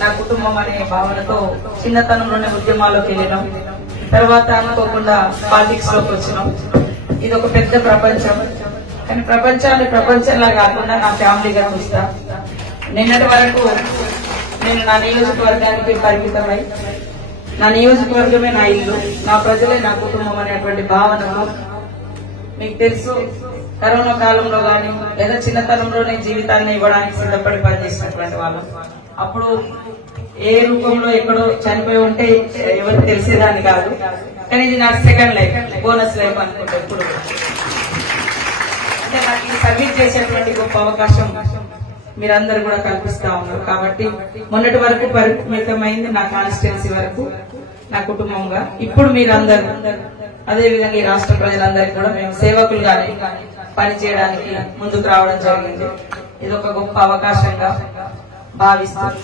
నా కుటుంబం అనే భావనతో చిన్నతనంలోనే ఉద్యమాల్లోకి వెళ్ళినాం. తర్వాత అనుకోకుండా పాలిటిక్స్ లోకి వచ్చినాం. ఇది ఒక పెద్ద ప్రపంచం, కానీ ప్రపంచాన్ని ప్రపంచంలా కాకుండా నా ఫ్యామిలీగా చూస్తా. నిన్నటి వరకు నేను నా నియోజకవర్గానికి పరిమితమై నా నియోజకవర్గమే నా ఇల్లు, నా ప్రజలే నా కుటుంబం అనేటువంటి భావనకు మీకు తెలుసు. కరోనా కాలంలో గానీ లేదా చిన్నతనంలోనే జీవితాన్ని ఇవ్వడానికి సిద్ధపడి పనిచేసినటువంటి వాళ్ళం. అప్పుడు ఏ రూపంలో ఎక్కడో చనిపోయి ఉంటే ఎవరికి తెలిసేదాన్ని కాదు, కానీ ఇది నాకు సెకండ్ లైఫ్, బోనస్ లైఫ్ అనుకుంటా. ఇప్పుడు అంటే నాకు ఈ సర్వీస్ చేసేటువంటి గొప్ప అవకాశం మీరందరూ కూడా కల్పిస్తా ఉన్నారు. కాబట్టి మొన్నటి వరకు పరిమితమైంది నా కాన్స్టిట్యున్సీ వరకు నా కుటుంబంగా. ఇప్పుడు మీరందరూ అదేవిధంగా ఈ రాష్ట్ర ప్రజలందరికీ కూడా మేము సేవకులుగానే పనిచేయడానికి ముందుకు రావడం జరిగింది. ఇది ఒక గొప్ప అవకాశంగా భావిస్తాను.